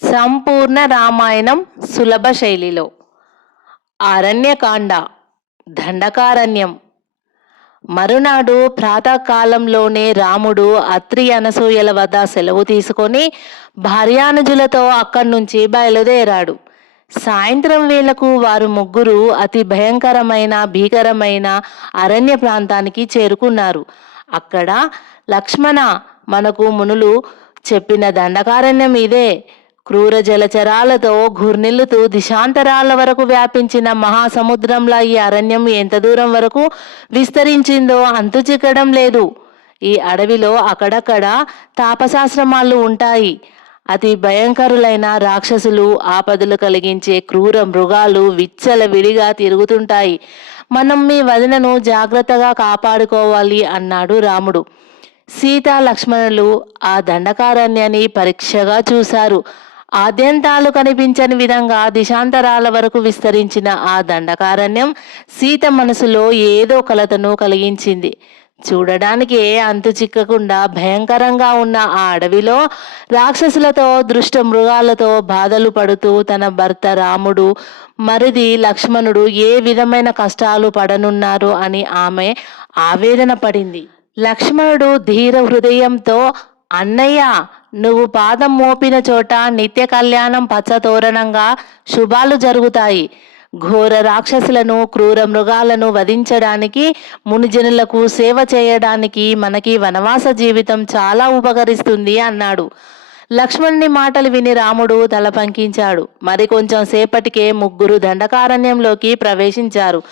సంపూర్ణ రామాయణం సులభ శైలిలో. అరణ్యకాండ, దండకారణ్యం. మరునాడు ప్రాతకాలంలోనే రాముడు అత్రి అనసూయల వద్ద సెలవు తీసుకొని భార్యానుజులతో అక్కడి నుంచి బయలుదేరాడు. సాయంత్రం వేళకు వారు ముగ్గురు అతి భయంకరమైన భీకరమైన అరణ్య ప్రాంతానికి చేరుకున్నారు. అక్కడ లక్ష్మణ, మనకు మునులు చెప్పిన దండకారణ్యం ఇదే. క్రూర జలచరాలతో ఘుర్నిల్లుతూ దిశాంతరాల వరకు వ్యాపించిన మహాసముద్రంలా ఈ అరణ్యం ఎంత దూరం వరకు విస్తరించిందో అంతు చిక్కడం లేదు. ఈ అడవిలో అక్కడక్కడ తాపసాశ్రమాలు ఉంటాయి. అతి భయంకరులైన రాక్షసులు, ఆపదలు కలిగించే క్రూర మృగాలు విచ్చల విడిగా తిరుగుతుంటాయి. మనం మీ వదినను జాగ్రత్తగా కాపాడుకోవాలి అన్నాడు రాముడు. సీతా లక్ష్మణులు ఆ దండకారణ్యాన్ని పరీక్షగా చూశారు. ఆద్యంతాలు కనిపించని విధంగా దిశాంతరాల వరకు విస్తరించిన ఆ దండకారణ్యం సీత మనసులో ఏదో కలతను కలిగించింది. చూడడానికి అంతు చిక్కకుండా భయంకరంగా ఉన్న ఆ అడవిలో రాక్షసులతో, దృష్ట మృగాలతో బాధలు పడుతూ తన భర్త రాముడు, మరిది లక్ష్మణుడు ఏ విధమైన కష్టాలు పడనున్నారు అని ఆమె ఆవేదన పడింది. లక్ష్మణుడు ధీర హృదయంతో, అన్నయ్య, నువ్వు పాదం మోపిన చోట నిత్య కళ్యాణం పచ్చతోరణంగా శుభాలు జరుగుతాయి. ఘోర రాక్షసులను, క్రూర మృగాలను వధించడానికి, మునిజనులకు సేవ చేయడానికి మనకి వనవాస జీవితం చాలా ఉపకరిస్తుంది అన్నాడు. లక్ష్మణుని మాటలు విని రాముడు తల పంకించాడు. మరి కొంచెం సేపటికే ముగ్గురు దండకారణ్యంలోకి ప్రవేశించారు.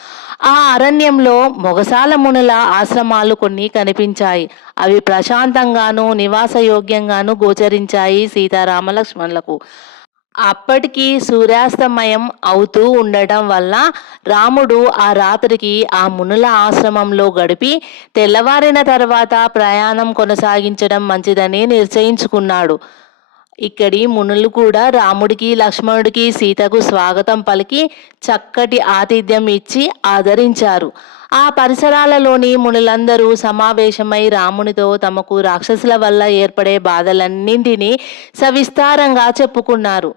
ఆ అరణ్యంలో మొగసాల మునుల ఆశ్రమాలు కొన్ని కనిపించాయి. అవి ప్రశాంతంగాను నివాసయోగ్యంగాను గోచరించాయి సీతారామ లక్ష్మణులకు. అప్పటికి సూర్యాస్తమయం అవుతూ ఉండటం వల్ల రాముడు ఆ రాత్రికి ఆ మునుల ఆశ్రమంలో గడిపి తెల్లవారిన తర్వాత ప్రయాణం కొనసాగించడం మంచిదని నిశ్చయించుకున్నాడు. ఇక్కడి మునులు కూడా రాముడికి, లక్ష్మణుడికి, సీతకు స్వాగతం పలికి చక్కటి ఆతిథ్యం ఇచ్చి ఆదరించారు. ఆ పరిసరాలలోని మునులందరూ సమావేశమై రామునితో తమకు రాక్షసుల వల్ల ఏర్పడే బాధలన్నింటినీ సవిస్తారంగా చెప్పుకున్నారు.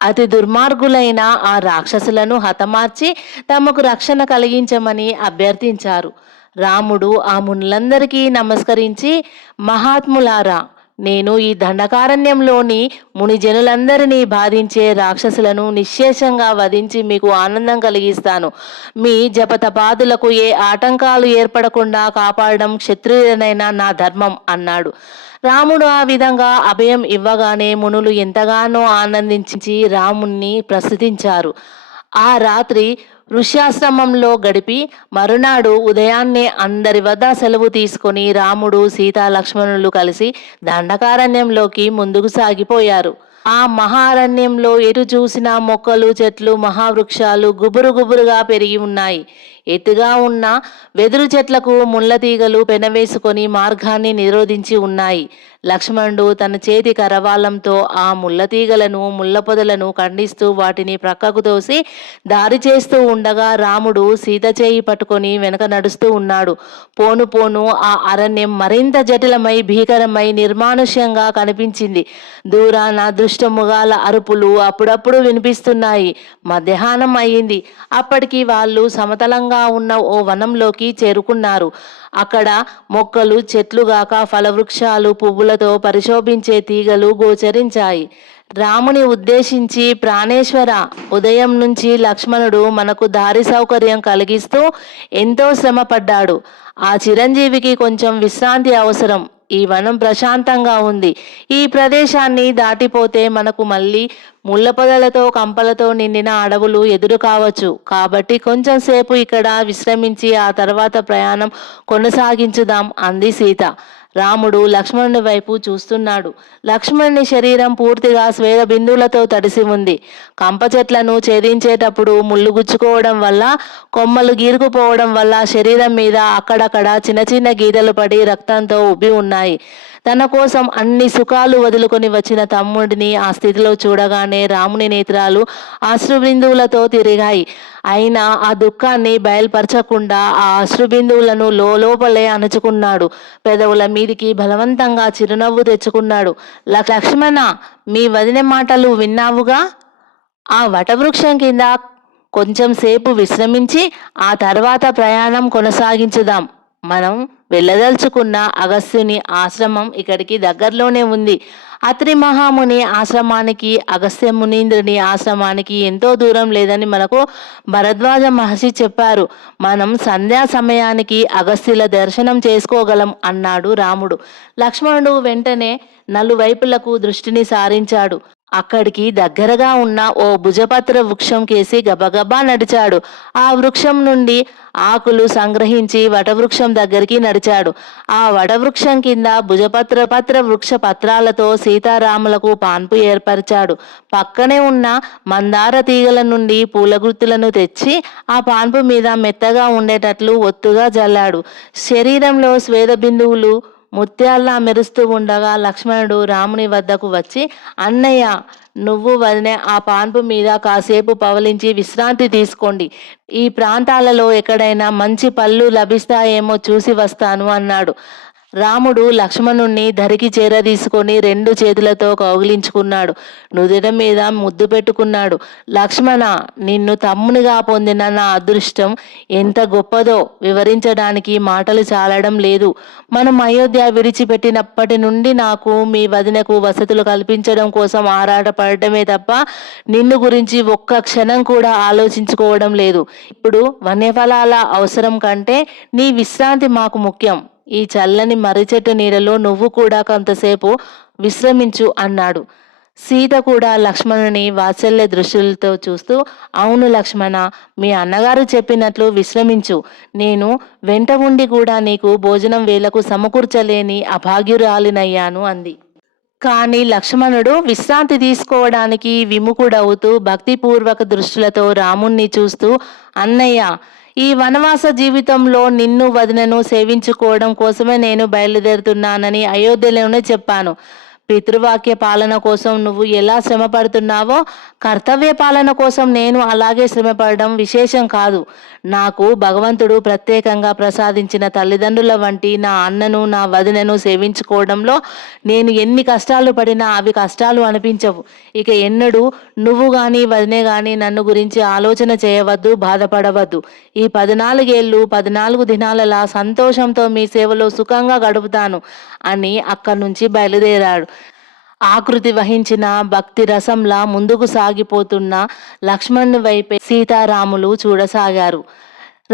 అతి దుర్మార్గులైన ఆ రాక్షసులను హతమార్చి తమకు రక్షణ కలిగించమని అభ్యర్థించారు. రాముడు ఆ మునులందరికీ నమస్కరించి, మహాత్ములారా, నేను ఈ దండకారణ్యంలోని మునిజనులందరినీ బాధించే రాక్షసులను నిశ్శేషంగా వధించి మీకు ఆనందం కలిగిస్తాను. మీ జపతపాదులకు ఏ ఆటంకాలు ఏర్పడకుండా కాపాడడం క్షత్రియుడనైన నా ధర్మం అన్నాడు. రాముడు ఆ విధంగా అభయం ఇవ్వగానే మునులు ఎంతగానో ఆనందించి రాముణ్ణి ప్రస్తుతించారు. ఆ రాత్రి ఋష్యాశ్రమంలో గడిపి మరునాడు ఉదయాన్నే అందరి వద్ద సెలవు తీసుకొని రాముడు, సీతా లక్ష్మణులు కలిసి దండకారణ్యంలోకి ముందుకు సాగిపోయారు. ఆ మహారణ్యంలో ఎటు చూసినా మొక్కలు, చెట్లు, మహావృక్షాలు గుబురు గుబురుగా పెరిగి ఉన్నాయి. ఎత్తుగా ఉన్న వెదురు చెట్లకు ముళ్ళ తీగలు పెనవేసుకొని మార్గాన్ని నిరోధించి ఉన్నాయి. లక్ష్మణుడు తన చేతి కరవాలంతో ఆ ముళ్ళ తీగలను, ముళ్ళ పొదలను ఖండిస్తూ వాటిని ప్రక్కకు తోసి దారి చేస్తూ ఉండగా రాముడు సీత చేయి పట్టుకొని వెనక నడుస్తూ ఉన్నాడు. పోను పోను ఆ అరణ్యం మరింత జటిలమై భీకరమై నిర్మానుష్యంగా కనిపించింది. దూరాన దుష్టముగాల అరుపులు అప్పుడప్పుడు వినిపిస్తున్నాయి. మధ్యాహ్నం అయ్యింది. అప్పటికి వాళ్ళు సమతలంగా ఉన్న ఓ వనంలోకి చేరుకున్నారు. అక్కడ మొక్కలు, చెట్లుగాక ఫలవృక్షాలు, పువ్వులతో పరిశోభించే తీగలు గోచరించాయి. రాముని ఉద్దేశించి, ప్రాణేశ్వర, ఉదయం నుంచి లక్ష్మణుడు మనకు దారి సౌకర్యం కలిగిస్తూ ఎంతో శ్రమ పడ్డాడు. ఆ చిరంజీవికి కొంచెం విశ్రాంతి అవసరం. ఈ వనం ప్రశాంతంగా ఉంది. ఈ ప్రదేశాన్ని దాటిపోతే మనకు మళ్ళీ ముళ్ళ పొదలతో, కంపలతో నిండిన అడవులు ఎదురు కావచ్చు. కాబట్టి కొంచెం సేపు ఇక్కడ విశ్రమించి ఆ తర్వాత ప్రయాణం కొనసాగించుదాం అంది సీత. రాముడు లక్ష్మణుని వైపు చూస్తున్నాడు. లక్ష్మణుని శరీరం పూర్తిగా స్వేద బిందువులతో తడిసి ఉంది. కంప చెట్లను ఛేదించేటప్పుడు ముళ్ళు గుచ్చుకోవడం వల్ల, కొమ్మలు గీరుకుపోవడం వల్ల శరీరం మీద అక్కడక్కడ చిన్న చిన్న గీతలు పడి రక్తంతో ఉబ్బి ఉన్నాయి. తన కోసం అన్ని సుఖాలు వదులుకొని వచ్చిన తమ్ముడిని ఆ స్థితిలో చూడగానే రాముని నేత్రాలు అశ్రుబిందువులతో తిరిగాయి. అయినా ఆ దుఃఖాన్ని బయలుపరచకుండా ఆ అశ్రుబిందువులను లోపలే అణుచుకున్నాడు. పెదవుల మీదికి బలవంతంగా చిరునవ్వు తెచ్చుకున్నాడు. లక్ష్మణ, మీ వదిన మాటలు విన్నావుగా? ఆ వటవృక్షం కింద కొంచెం సేపు విశ్రమించి ఆ తర్వాత ప్రయాణం కొనసాగించుదాం. మనం వెళ్ళదలుచుకున్న అగస్త్యుని ఆశ్రమం ఇక్కడికి దగ్గరలోనే ఉంది. అత్రి మహాముని ఆశ్రమానికి అగస్త్య మునీంద్రుని ఆశ్రమానికి ఎంతో దూరం లేదని మనకు భరద్వాజ మహర్షి చెప్పారు. మనం సంధ్యా సమయానికి అగస్త్యుల దర్శనం చేసుకోగలం అన్నాడు రాముడు. లక్ష్మణుడు వెంటనే నలువైపులకు దృష్టిని సారించాడు. అక్కడికి దగ్గరగా ఉన్న ఓ భుజపత్ర వృక్షం కేసి గబగబా నడిచాడు. ఆ వృక్షం నుండి ఆకులు సంగ్రహించి వటవృక్షం దగ్గరికి నడిచాడు. ఆ వటవృక్షం కింద భుజపత్ర వృక్ష పత్రాలతో సీతారాములకు పాన్పు ఏర్పరిచాడు. పక్కనే ఉన్న మందార తీగల నుండి పూలగుత్తులను తెచ్చి ఆ పాన్పు మీద మెత్తగా ఉండేటట్లు ఒత్తుగా జల్లాడు. శరీరంలో స్వేద బిందువులు ముత్యాల్లా మెరుస్తూ ఉండగా లక్ష్మణుడు రాముని వద్దకు వచ్చి, అన్నయ్య, నువ్వు వదిన ఆ పాన్పు మీద కాసేపు పవలించి విశ్రాంతి తీసుకోండి. ఈ ప్రాంతాలలో ఎక్కడైనా మంచి పళ్ళు లభిస్తాయేమో చూసి వస్తాను అన్నాడు. రాముడు లక్ష్మణుణ్ణి ధరికి చేరదీసుకొని 2 చేతులతో కౌగిలించుకున్నాడు. నుదుట మీద ముద్దు పెట్టుకున్నాడు. లక్ష్మణ, నిన్ను తమ్మునిగా పొందిన నా అదృష్టం ఎంత గొప్పదో వివరించడానికి మాటలు చాలడం లేదు. మనం అయోధ్య విడిచిపెట్టినప్పటి నుండి నాకు మీ వదినకు వసతులు కల్పించడం కోసం ఆరాటపడటమే తప్ప నిన్ను గురించి ఒక్క క్షణం కూడా ఆలోచించుకోవడం లేదు. ఇప్పుడు వన్యఫలాల అవసరం కంటే నీ విశ్రాంతి మాకు ముఖ్యం. ఈ చల్లని మర్రిచెట్టు నీడలో నువ్వు కూడా కొంతసేపు విశ్రమించు అన్నాడు. సీత కూడా లక్ష్మణుని వాత్సల్య దృష్టిలతో చూస్తూ, అవును లక్ష్మణ, మీ అన్నగారు చెప్పినట్లు విశ్రమించు. నేను వెంట ఉండి కూడా నీకు భోజనం వేళకు సమకూర్చలేని అభాగ్యురాలినయ్యాను అంది. కానీ లక్ష్మణుడు విశ్రాంతి తీసుకోవడానికి విముఖుడవుతూ భక్తిపూర్వక దృష్టిలతో రాముణ్ణి చూస్తూ, అన్నయ్య, ఈ వనవాస జీవితంలో నిన్ను వదినను సేవించుకోవడం కోసమే నేను బయలుదేరుతున్నానని అయోధ్యలోనే చెప్పాను. పితృవాక్య పాలన కోసం నువ్వు ఎలా శ్రమ పడుతున్నావో కర్తవ్య పాలన కోసం నేను అలాగే శ్రమపడడం విశేషం కాదు. నాకు భగవంతుడు ప్రత్యేకంగా ప్రసాదించిన తల్లిదండ్రుల వంటి నా అన్నను, నా వదినను సేవించుకోవడంలో నేను ఎన్ని కష్టాలు పడినా అవి కష్టాలు అనిపించవు. ఇక ఎన్నడూ నువ్వు కానీ వదినే కానీ నన్ను గురించి ఆలోచన చేయవద్దు, బాధపడవద్దు. ఈ 14 ఏళ్ళు 14 దినాలలా సంతోషంతో మీ సేవలో సుఖంగా గడుపుతాను అని అక్కడి నుంచి బయలుదేరాడు. ఆకృతి వహించిన భక్తి రసంలా ముందుకు సాగిపోతున్న లక్ష్మణుని వైపే సీతారాములు చూడసాగారు.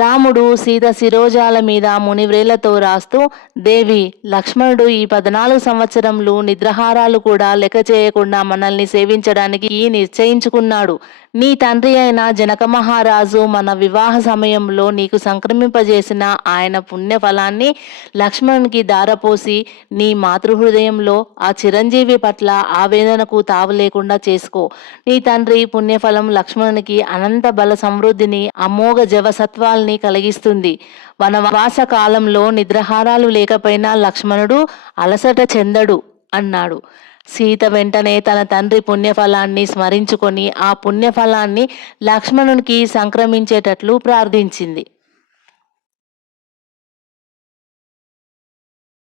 రాముడు సీత శిరోజాల మీద మునివ్రేళ్లతో రాస్తూ, దేవి, లక్ష్మణుడు ఈ 14 సంవత్సరములు నిద్రాహారాలు కూడా లెక్క చేయకుండా మనల్ని సేవించడానికి నిశ్చయించుకున్నాడు. నీ తండ్రి అయిన జనక మహారాజు మన వివాహ సమయంలో నీకు సంక్రమింపజేసిన ఆయన పుణ్యఫలాన్ని లక్ష్మణునికి దారపోసి నీ మాతృహృదయంలో ఆ చిరంజీవి పట్ల ఆవేదనకు తావు లేకుండా చేసుకో. నీ తండ్రి పుణ్యఫలం లక్ష్మణునికి అనంత బల సమృద్ధిని, అమోఘ జవసత్వాల్ని కలిగిస్తుంది. వనవాస కాలంలో నిద్రాహారాలు లేకపోయినా లక్ష్మణుడు అలసట చెందడు అన్నాడు. సీత వెంటనే తన తండ్రి పుణ్యఫలాన్ని స్మరించుకొని ఆ పుణ్యఫలాన్ని లక్ష్మణునికి సంక్రమించేటట్లు ప్రార్థించింది.